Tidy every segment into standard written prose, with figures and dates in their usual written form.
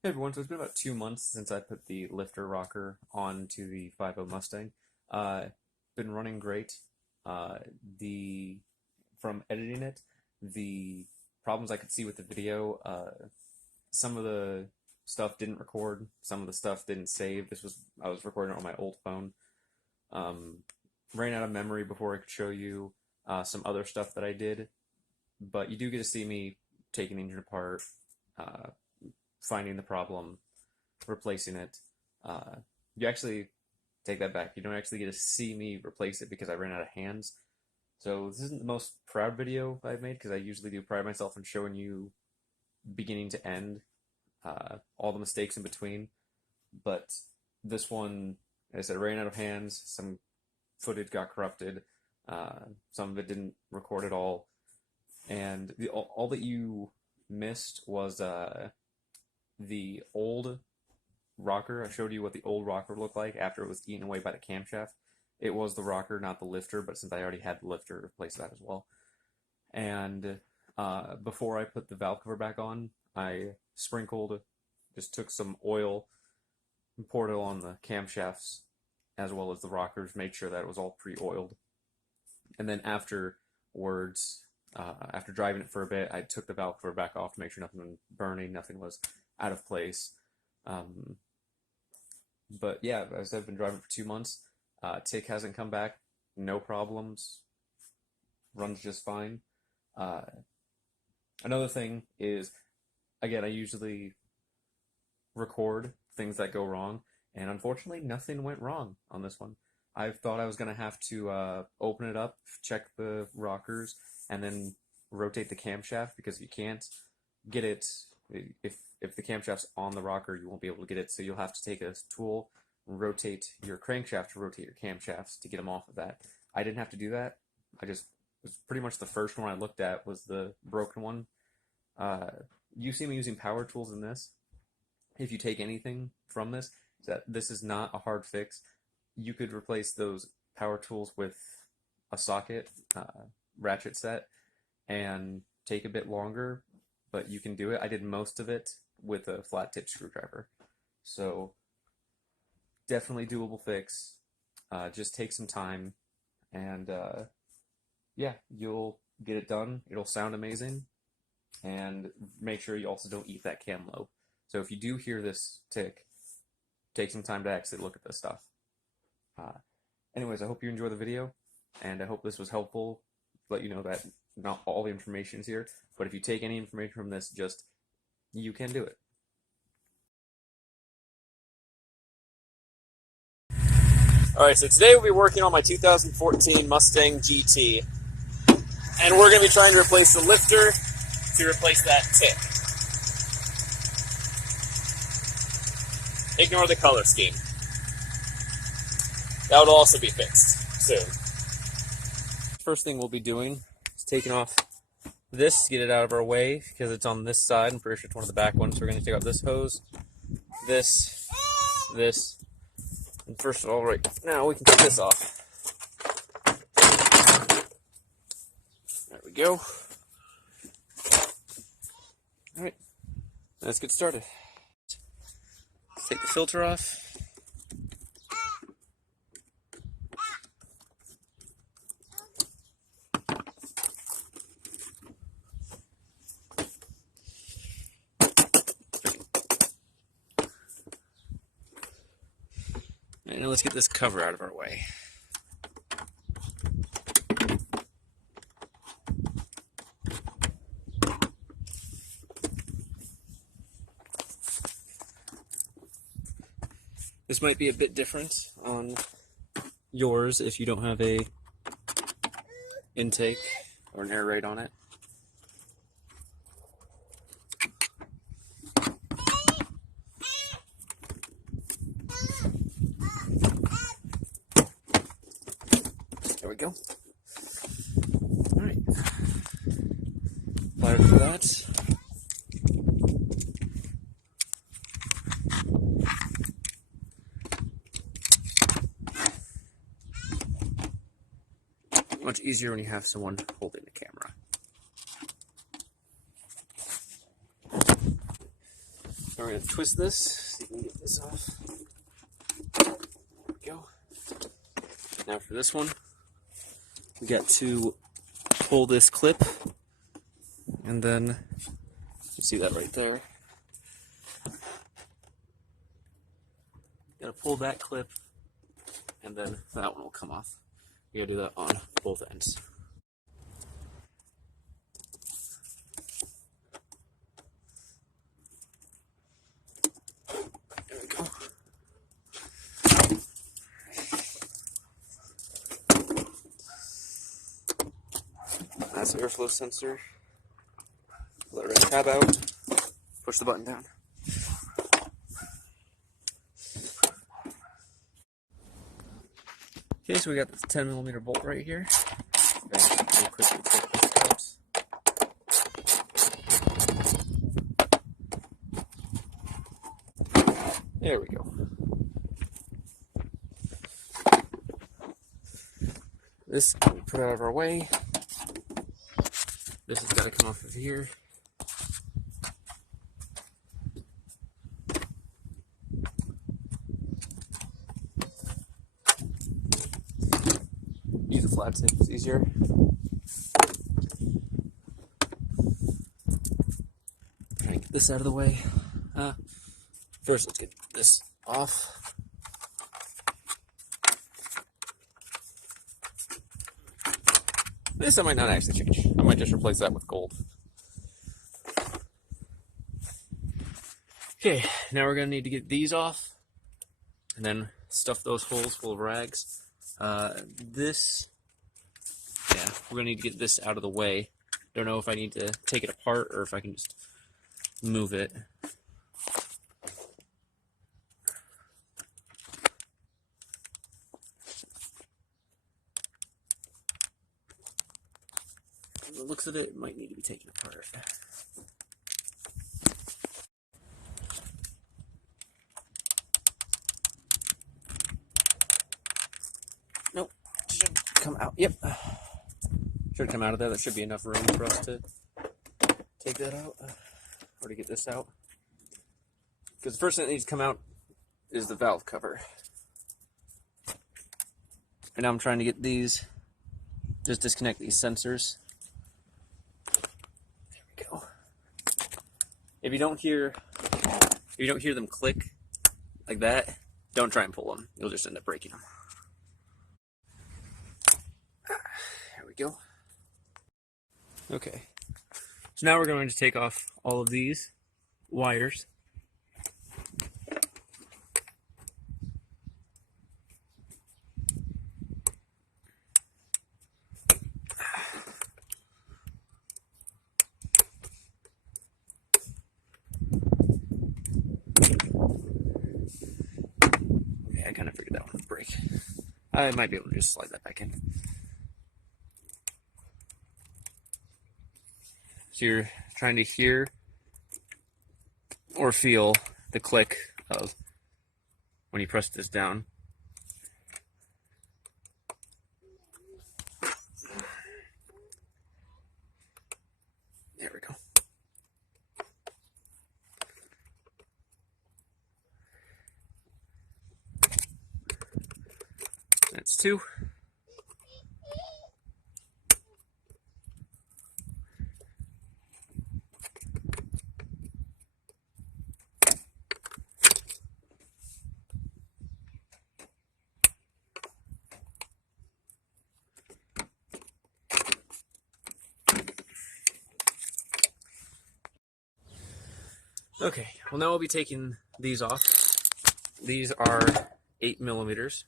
Hey everyone, so it's been about 2 months since I put the lifter rocker onto the 5.0 Mustang. Been running great. Uh, the From editing it, the problems I could see with the video, some of the stuff didn't record, some of the stuff didn't save. I was recording it on my old phone. Um, Ran out of memory before I could show you some other stuff that I did, but you do get to see me taking the engine apart, uh, finding the problem, replacing it. Uh, you actually take that back. You don't actually get to see me replace it because I ran out of hands. So this isn't the most proud video I've made because I usually do pride myself in showing you beginning to end, all the mistakes in between. But this one, as I said, ran out of hands. Some footage got corrupted. Some of it didn't record at all. And all that you missed was the old rocker. I showed you what the old rocker looked like after it was eaten away by the camshaft. It was the rocker, not the lifter, but since I already had the lifter, replace that as well. And before I put the valve cover back on, I just took some oil and poured it on the camshafts as well as the rockers, made sure that it was all pre-oiled. And then afterwards, after driving it for a bit, I took the valve cover back off to make sure nothing was burning, nothing was out of place. But yeah, as I've been driving for 2 months, tick hasn't come back, no problems, runs just fine. Uh, Another thing is, again, I usually record things that go wrong, and unfortunately, nothing went wrong on this one. I thought I was gonna have to open it up, check the rockers, and then rotate the camshaft because you can't get it if the camshaft's on the rocker, you won't be able to get it. So you'll have to take a tool, rotate your crankshaft to rotate your camshafts to get them off of that. I didn't have to do that. It was pretty much the first one I looked at was the broken one. Uh, you see me using power tools in this. If you take anything from this, that this is not a hard fix. You could replace those power tools with a socket ratchet set and take a bit longer, but you can do it. I did most of it with a flat tip screwdriver. So definitely doable fix. Just take some time and yeah, you'll get it done. It'll sound amazing. And make sure you also don't eat that cam lobe. So if you do hear this tick, take some time to actually look at this stuff. Anyways, I hope you enjoy the video, and I hope this was helpful. Let you know that not all the information is here, but if you take any information from this, you can do it. Alright, so today we'll be working on my 2014 Mustang GT, and we're going to be trying to replace the lifter to replace that tick. Ignore the color scheme. That will also be fixed soon. First thing we'll be doing is taking off this to get it out of our way because it's on this side. I'm pretty sure it's one of the back ones. So we're going to take out this hose, this, and first of all, right now we can take this off. There we go. All right, let's get started. Let's take the filter off. Now let's get this cover out of our way. This might be a bit different on yours if you don't have a intake or an air rate on it. There we go. All right. Fire for that. Much easier when you have someone holding the camera. So we're going to twist this, so you can get this off. There we go. Now for this one, we got to pull this clip, and then you see that right there. Got to pull that clip, and then that one will come off. You got to do that on both ends. There we go. That's the airflow sensor. Let it tab out. Push the button down. Okay, so we got this 10mm bolt right here. We'll quickly take this out. There we go. This can we put out of our way. This has got to come off of here. Use a flat tip, it's easier. Try and get this out of the way. First, let's get this off. This I might not actually change. I might just replace that with gold. Okay, now we're going to need to get these off and then stuff those holes full of rags. We're going to need to get this out of the way. Don't know if I need to take it apart or if I can just move it. From the looks of it, it might need to be taken apart. Nope, should come out. Yep, should come out of there. There should be enough room for us to take that out, or to get this out. Because the first thing that needs to come out is the valve cover. And now I'm trying to get these, just disconnect these sensors. There we go. If you don't hear them click like that, don't try and pull them. You'll just end up breaking them. There we go. Okay. So now we're going to take off all of these wires. I kind of figured that one would break. I might be able to just slide that back in. So you're trying to hear or feel the click of when you press this down. There we go. That's two. Okay, well now we'll be taking these off. These are 8mm.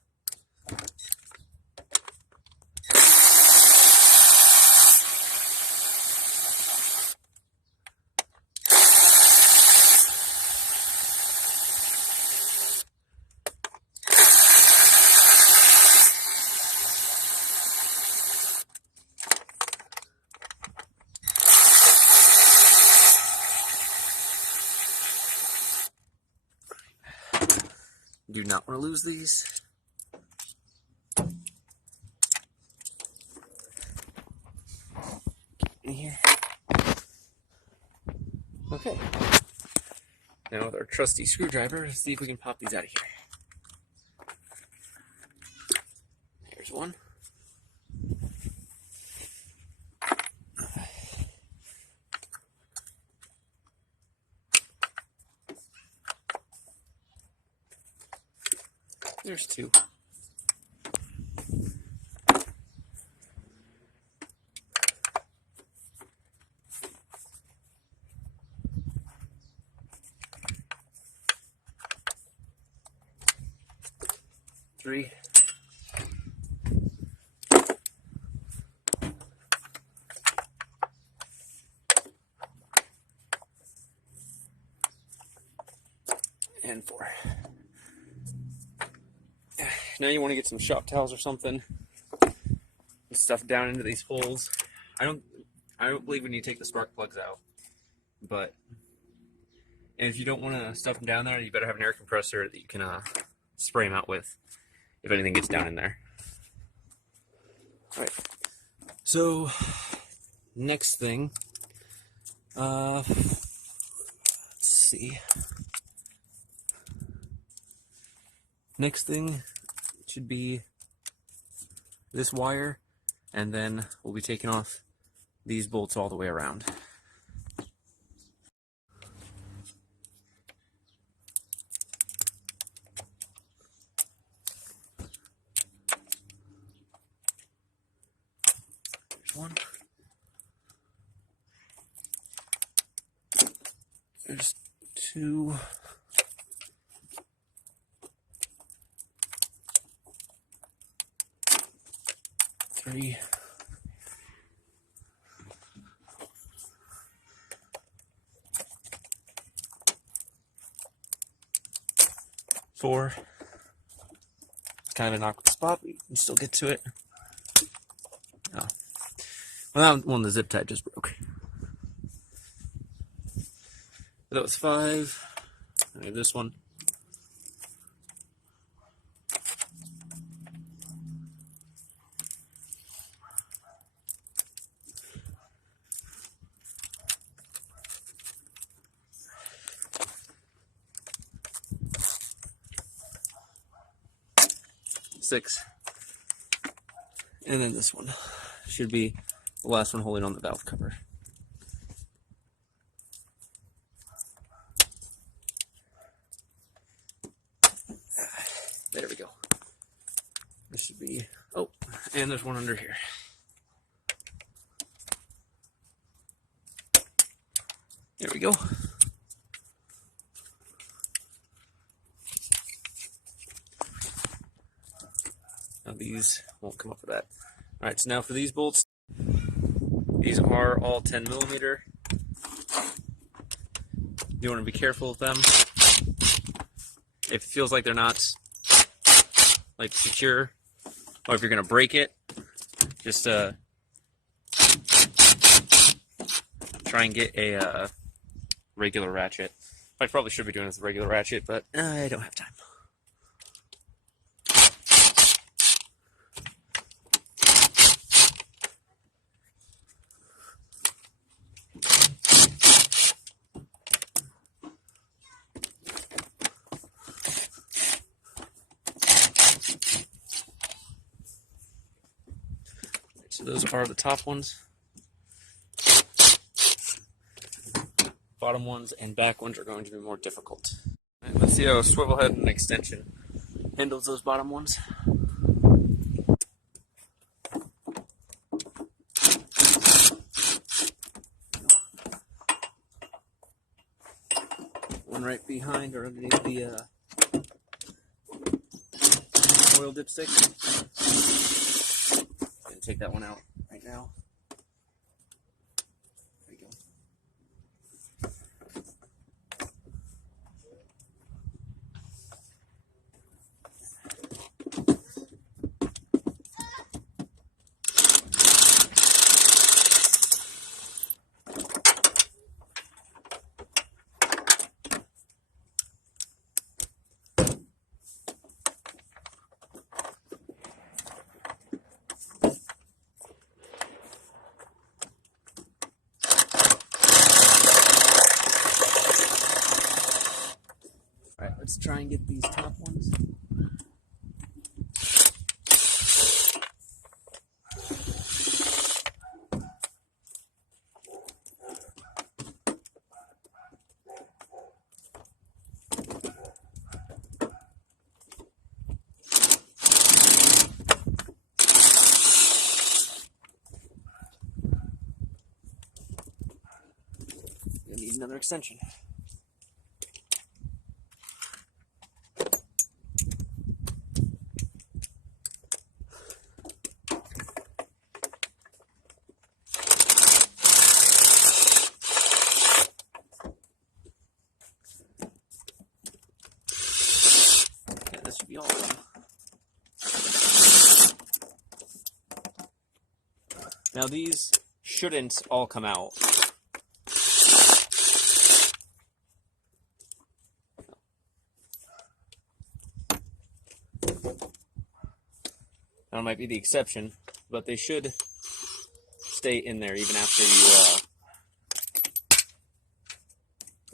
Do not want to lose these. Get in here. Okay. Now with our trusty screwdriver, let's see if we can pop these out of here. There's one. There's two. Three. And four. Now you want to get some shop towels or something and stuff down into these holes. I don't believe we need to take the spark plugs out, but and if you don't want to stuff them down there, you better have an air compressor that you can spray them out with if anything gets down in there. All right. So next thing, let's see. Next thing should be this wire, and then we'll be taking off these bolts all the way around. There's one. There's two. Three. Four. It's kind of an awkward spot, but you can still get to it. Oh. Well, that one, the zip tie just broke. But that was five. I have this one. Six. And then this one should be the last one holding on the valve cover. There we go. This should be, oh, and there's one under here. There we go. Now these won't come up with that. All right, so now for these bolts, these are all 10 millimeter. You want to be careful with them. If it feels like they're not like secure, or if you're going to break it, just try and get a regular ratchet. I probably should be doing this with a regular ratchet, but I don't have time. So those are the top ones. Bottom ones and back ones are going to be more difficult. Right, let's see how a swivel head and extension handles those bottom ones. One right behind or underneath the oil dipstick. I'm gonna take that one out right now. There we go. Alright, let's try and get these top ones. Gonna need another extension. Okay, this should be all done. Now these shouldn't all come out. That might be the exception, but they should stay in there even after you,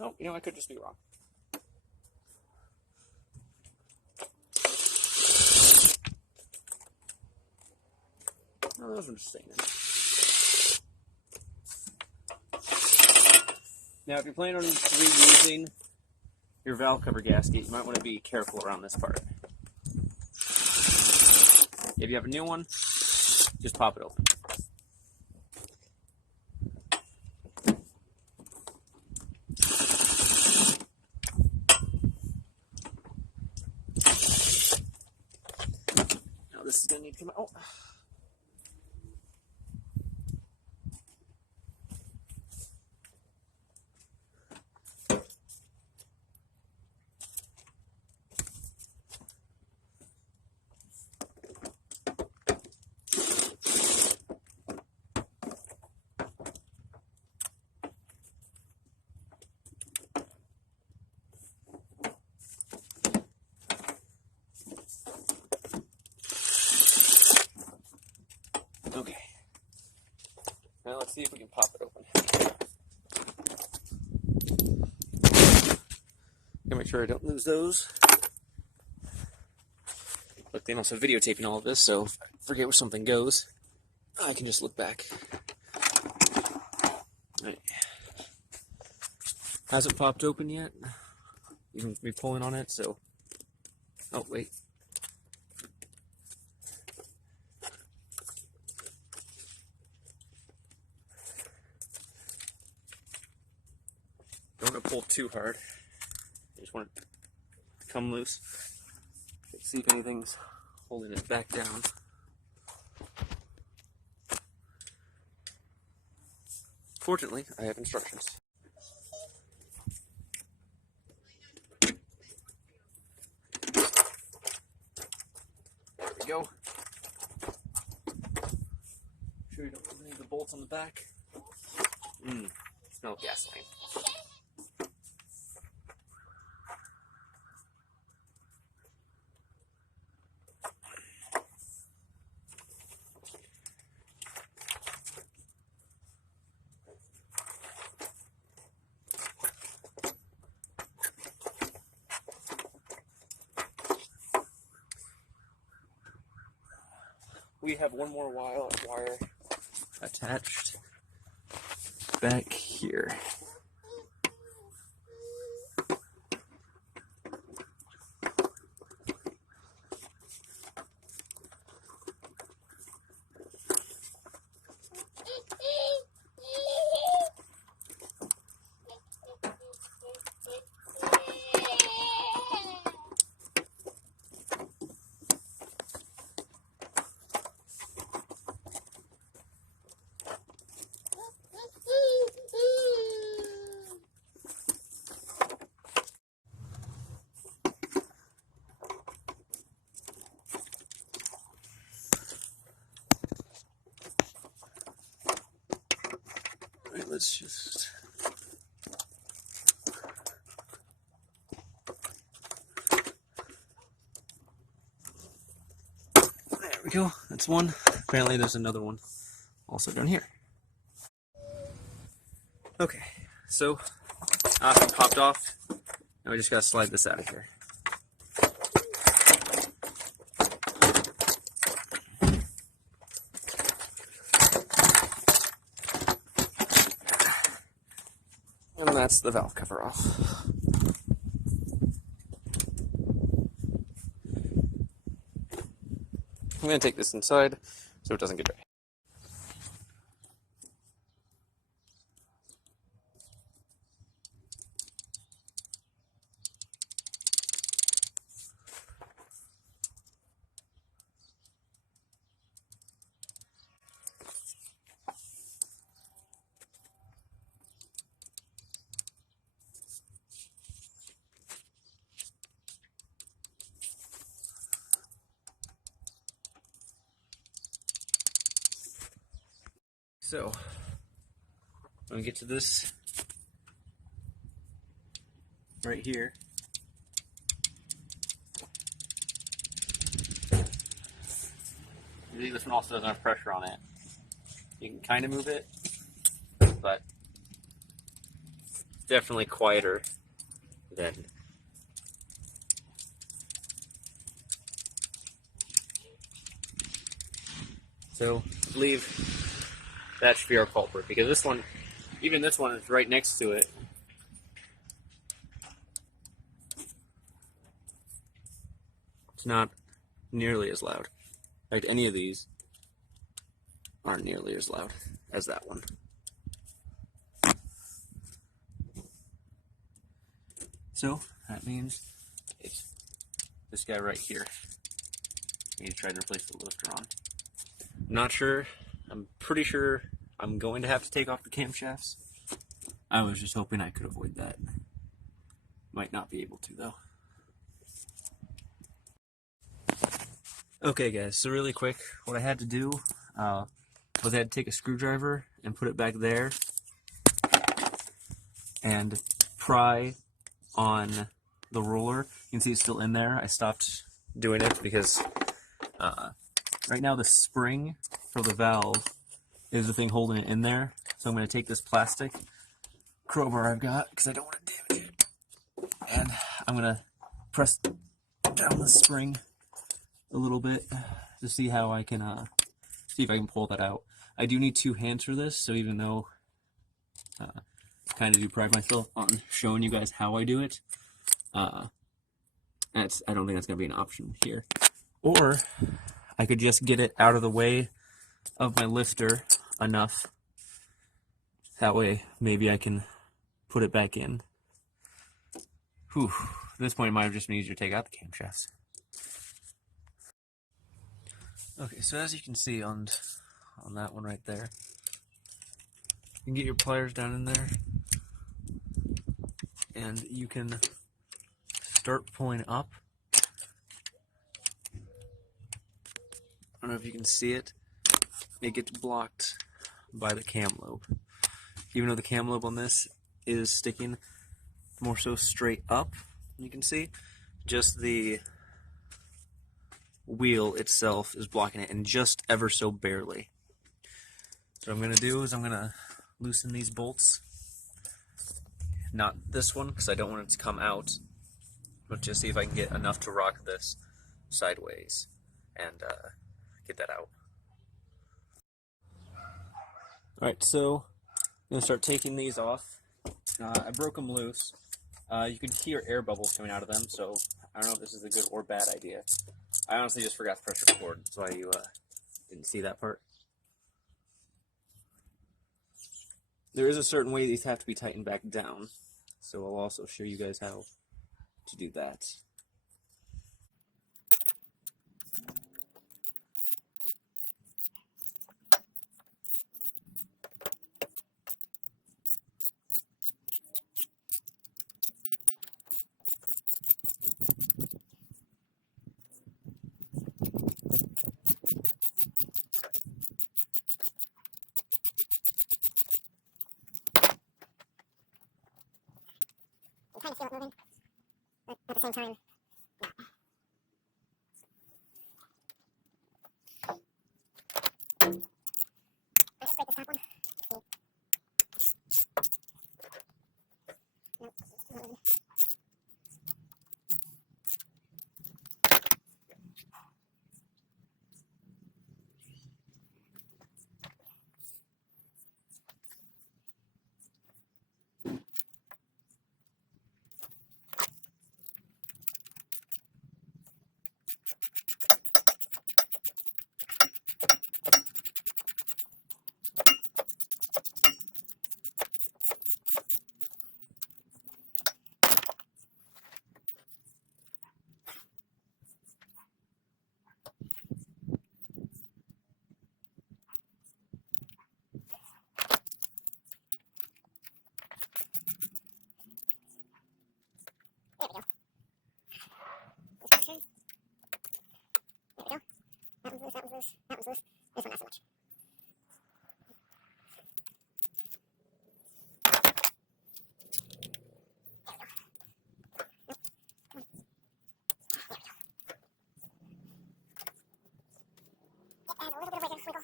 Oh, you know, I could just be wrong. No, those ones are staying in. Now, if you're planning on reusing your valve cover gasket, you might want to be careful around this part. If you have a new one, just pop it open. Now this is going to need to come out. Oh. Okay. Now let's see if we can pop it open. Gotta make sure I don't lose those. Look, they also videotaping all of this, so if I forget where something goes, I can just look back. Right. Hasn't popped open yet, even with me pulling on it, so... Oh, wait. Don't want to pull too hard. I just want it to come loose. Let's see if anything's holding it back down. Fortunately, I have instructions. There we go. Sure you don't need the bolts on the back. Smell of gasoline. We have one more wire attached back here. Let's just... There we go. That's one. Apparently there's another one also down here. Okay, so nothing popped off. Now we just gotta slide this out of here. And that's the valve cover off. I'm going to take this inside so it doesn't get dirty. So, when we get to this right here, this one also doesn't have pressure on it. You can kind of move it, but definitely quieter than. So, I believe that should be our culprit, because this one, even this one is right next to it. It's not nearly as loud. In fact, any of these aren't nearly as loud as that one. So, that means it's this guy right here. I need to try to replace the lifter on. I'm not sure. I'm pretty sure I'm going to have to take off the camshafts. I was just hoping I could avoid that. Might not be able to, though. Okay, guys, so really quick, what I had to do was I had to take a screwdriver and put it back there and pry on the roller. You can see it's still in there. I stopped doing it because right now the spring for the valve is the thing holding it in there. So I'm going to take this plastic crowbar I've got, because I don't want to damage it, and I'm going to press down the spring a little bit to see how I can see if I can pull that out. I do need two hands for this, so even though I kind of do pride myself on showing you guys how I do it, I don't think that's going to be an option here. Or I could just get it out of the way of my lifter enough. That way, maybe I can put it back in. Whew. At this point, it might have just been easier to take out the camshafts. Okay, so as you can see on that one right there, you can get your pliers down in there, and you can start pulling up. I don't know if you can see it. It gets blocked by the cam lobe. Even though the cam lobe on this is sticking more so straight up, you can see, just the wheel itself is blocking it, and just ever so barely. So what I'm going to do is I'm going to loosen these bolts. Not this one, because I don't want it to come out, but just see if I can get enough to rock this sideways and get that out. Alright, so I'm going to start taking these off. I broke them loose. You can hear air bubbles coming out of them, so I don't know if this is a good or bad idea. I honestly just forgot to press record, that's why you didn't see that part. There is a certain way these have to be tightened back down, so I'll also show you guys how to do that. I'm trying to feel it moving, but at the same time, not. Let's just break this top one. See. Nope, it's not moving. loose. That one's loose. This one not so much. It has a little bit of like a wiggle,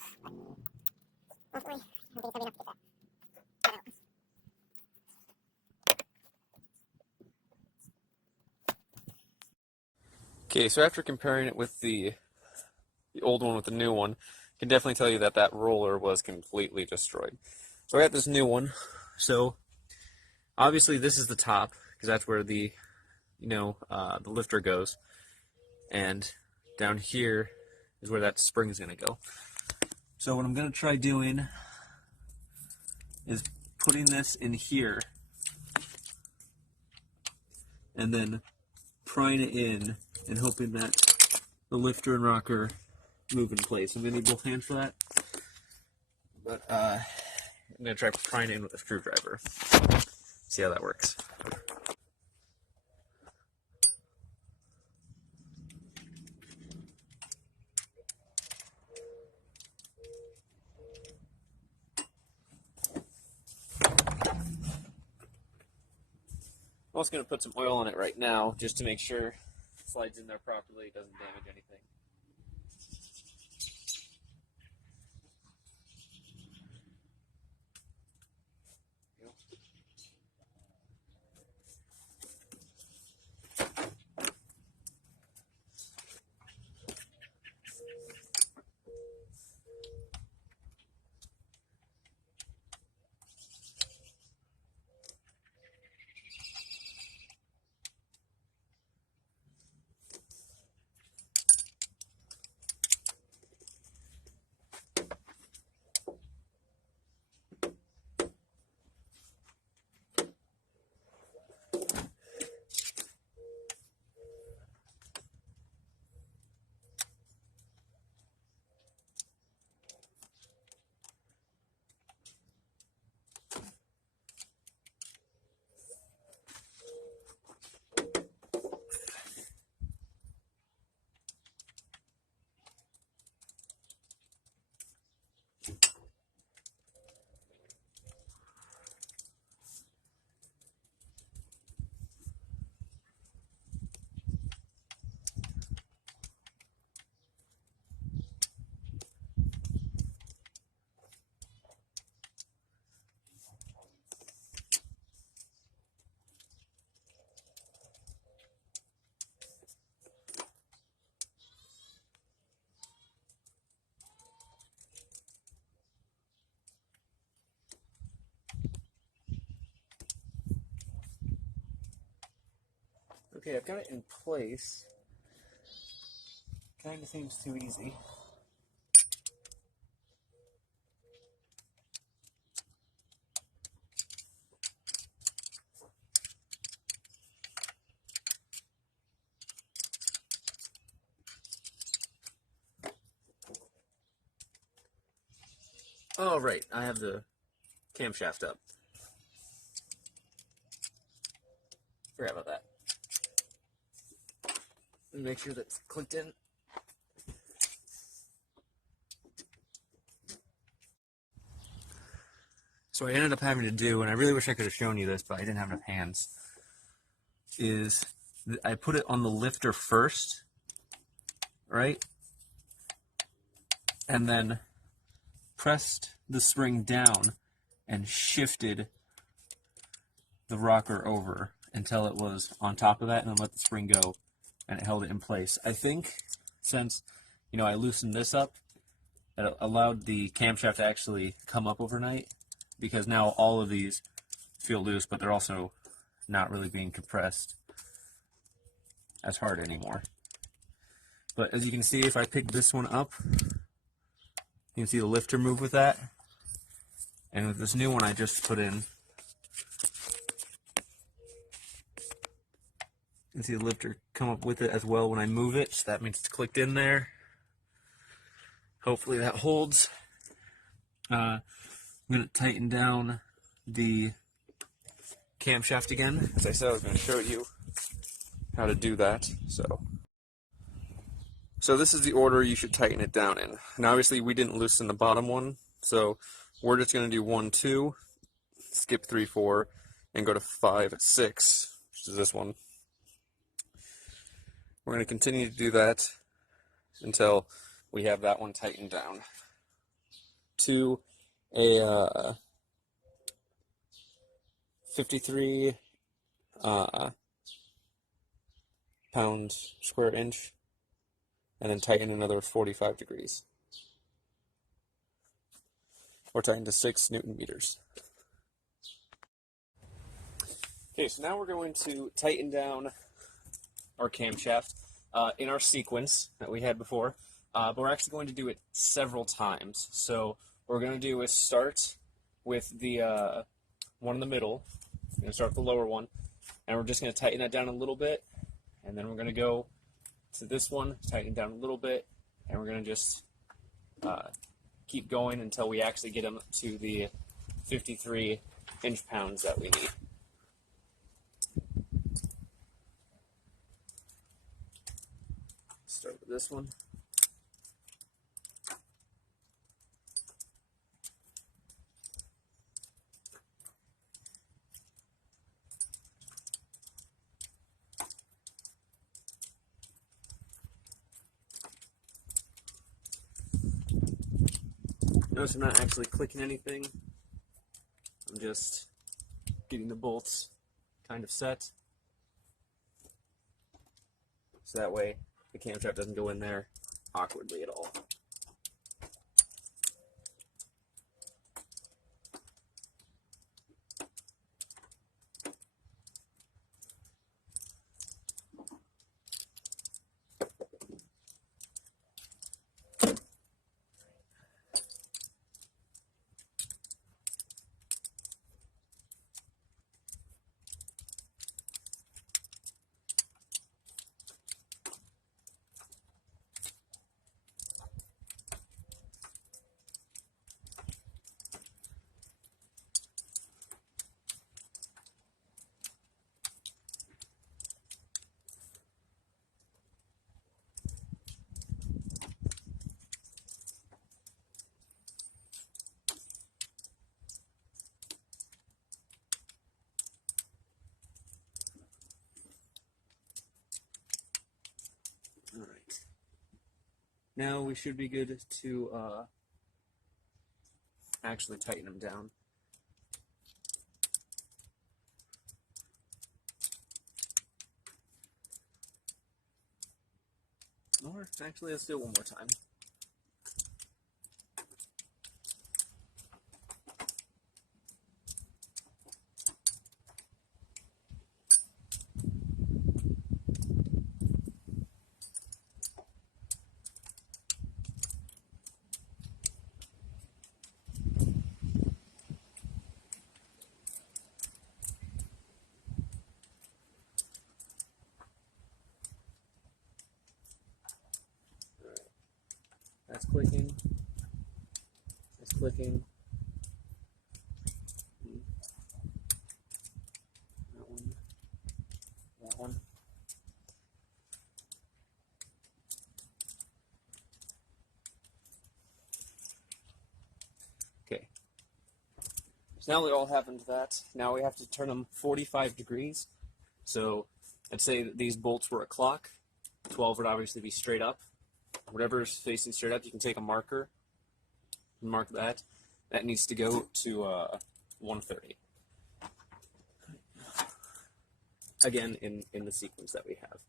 but hopefully I don't think it's heavy enough to get that. Okay, so after comparing it with the old one with the new one, I can definitely tell you that that roller was completely destroyed. So I got this new one. So obviously this is the top because that's where the the lifter goes, and down here is where that spring is going to go. So what I'm going to try doing is putting this in here and then prying it in and hoping that the lifter and rocker move in place. I'm going to need both hands for that, but I'm going to try prying it in with a screwdriver. See how that works. I'm also going to put some oil on it right now just to make sure it slides in there properly, doesn't damage anything. Okay, I've got it in place. Kind of seems too easy. Oh, right, I have the camshaft up. Forgot about that. And make sure that's clicked in. So what I ended up having to do, and I really wish I could have shown you this, but I didn't have enough hands, is I put it on the lifter first, right? And then pressed the spring down and shifted the rocker over until it was on top of that, and then let the spring go, and it held it in place. I think since, I loosened this up, it allowed the camshaft to actually come up overnight, because now all of these feel loose, but they're also not really being compressed as hard anymore. But as you can see, if I pick this one up, you can see the lifter move with that. And with this new one I just put in, you can see the lifter come up with it as well when I move it. So that means it's clicked in there. Hopefully that holds. I'm going to tighten down the camshaft again. As I said, I was going to show you how to do that. So So this is the order you should tighten it down in. And obviously we didn't loosen the bottom one, so we're just going to do 1, 2, skip 3, 4, and go to 5, 6, which is this one. We're going to continue to do that until we have that one tightened down to a 53 pound square inch, and then tighten another 45 degrees. Or tighten to 6 Newton meters. Okay, so now we're going to tighten down our camshaft in our sequence that we had before, but we're actually going to do it several times. So what we're going to do is start with the one in the middle. We're going to start with the lower one, and we're just going to tighten that down a little bit, and then we're going to go to this one, tighten down a little bit, and we're going to just keep going until we actually get them to the 53 inch-pounds that we need. Start with this one. Notice I'm not actually clicking anything. I'm just getting the bolts kind of set. So that way the camshaft doesn't go in there awkwardly at all. Alright. Now we should be good to actually tighten them down. Or actually, let's do it one more time. That's clicking. That's clicking. That one. That one. Okay. So now we all happened to that. Now we have to turn them 45 degrees. So let's say that these bolts were a clock. 12 would obviously be straight up. Whatever is facing straight up, you can take a marker and mark that. That needs to go to 130. Again, in the sequence that we have.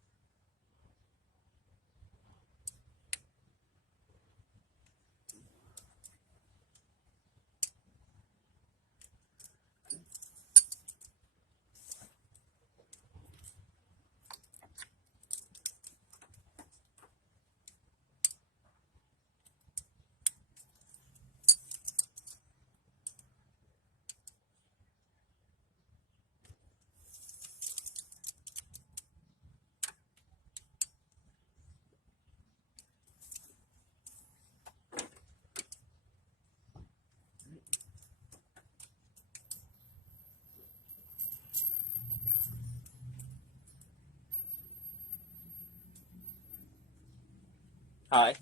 Hi.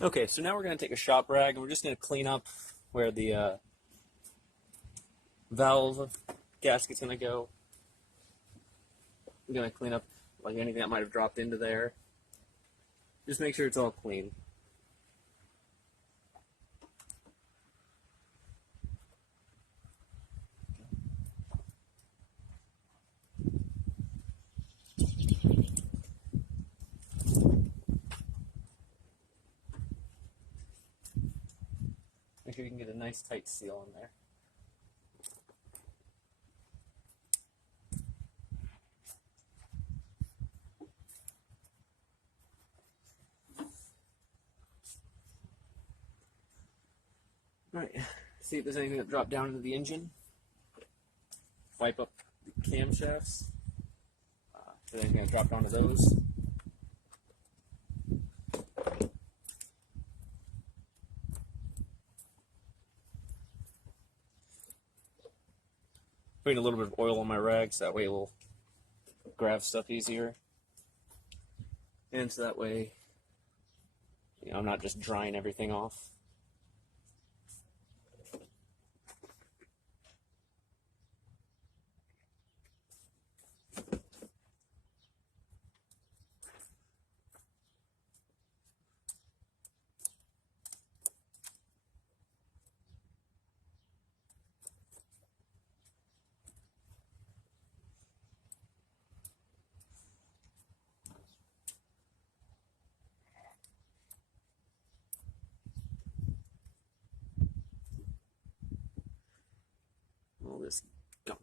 Okay, so now we're going to take a shop rag and we're just going to clean up where the valve gasket's going to go. I'm going to clean up like anything that might have dropped into there. Just make sure it's all clean. Make sure you can get a nice tight seal in there. Alright, see if there's anything that dropped down into the engine. Wipe up the camshafts. If there's anything that dropped onto those. Putting a little bit of oil on my rags, that way it will grab stuff easier. And so that way, you know, I'm not just drying everything off. All this gunk.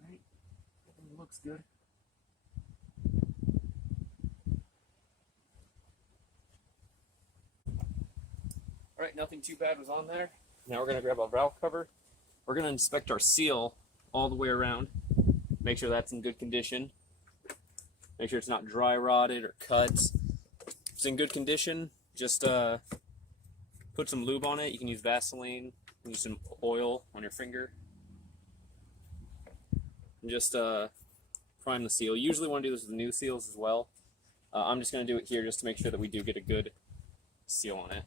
Alright, everything looks good. Alright, nothing too bad was on there. Now we're going to grab our valve cover. We're going to inspect our seal all the way around. Make sure that's in good condition. Make sure it's not dry rotted or cut. If it's in good condition, just put some lube on it. You can use Vaseline, use some oil on your finger. And just prime the seal. You usually want to do this with new seals as well. I'm just going to do it here just to make sure that we do get a good seal on it.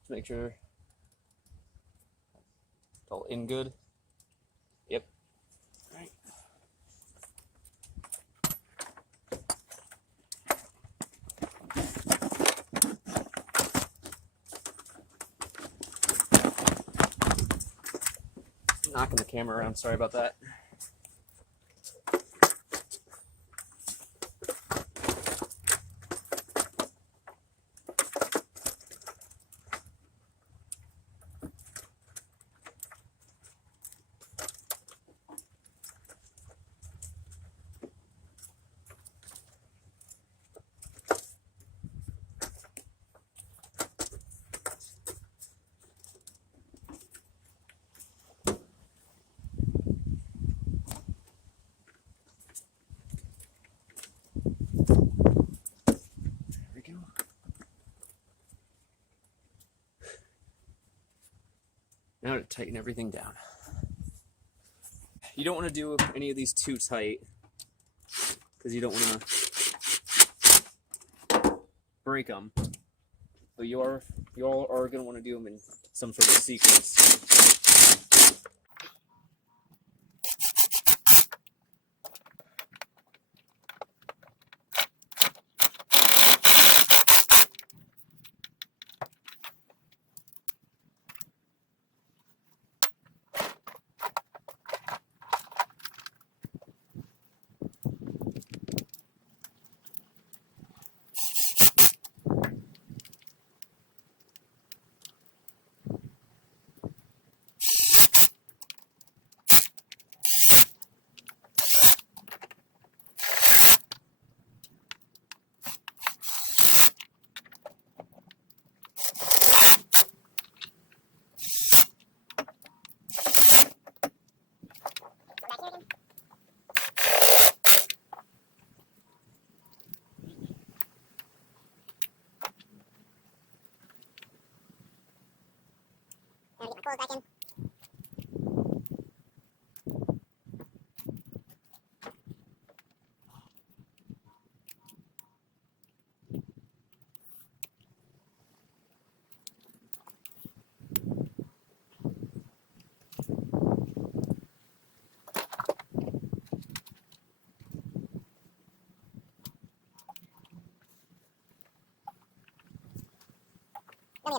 Just make sure it's all in good. Yep. All right. Knocking the camera around, sorry about that. Now to tighten everything down. You don't want to do any of these too tight because you don't want to break them. But you all are going to want to do them in some sort of sequence.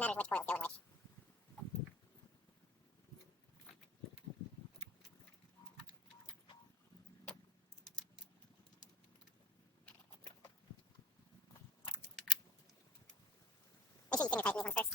matters which coils go in which. Make sure you finger tighten these ones first.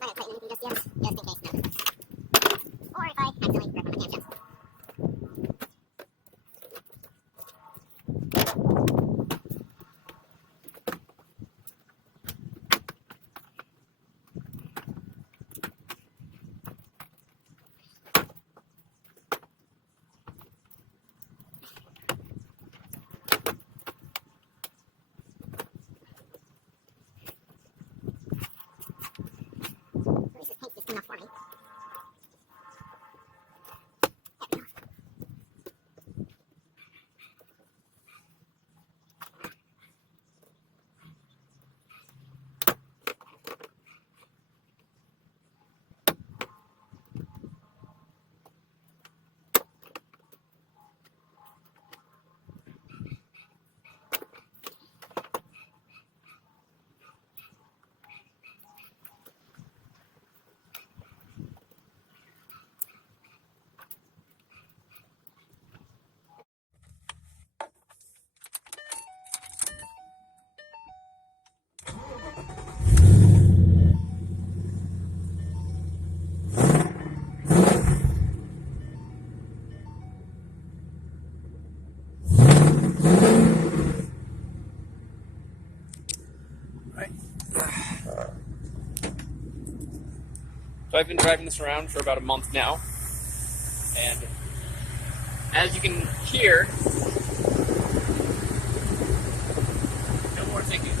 I'm not tighten anything just yet, just in case no. Or if I accidentally grab on my camshaft. At least this paint's just coming off for me. There we go. So I've been driving this around for about a month now, and as you can hear, no more thinking.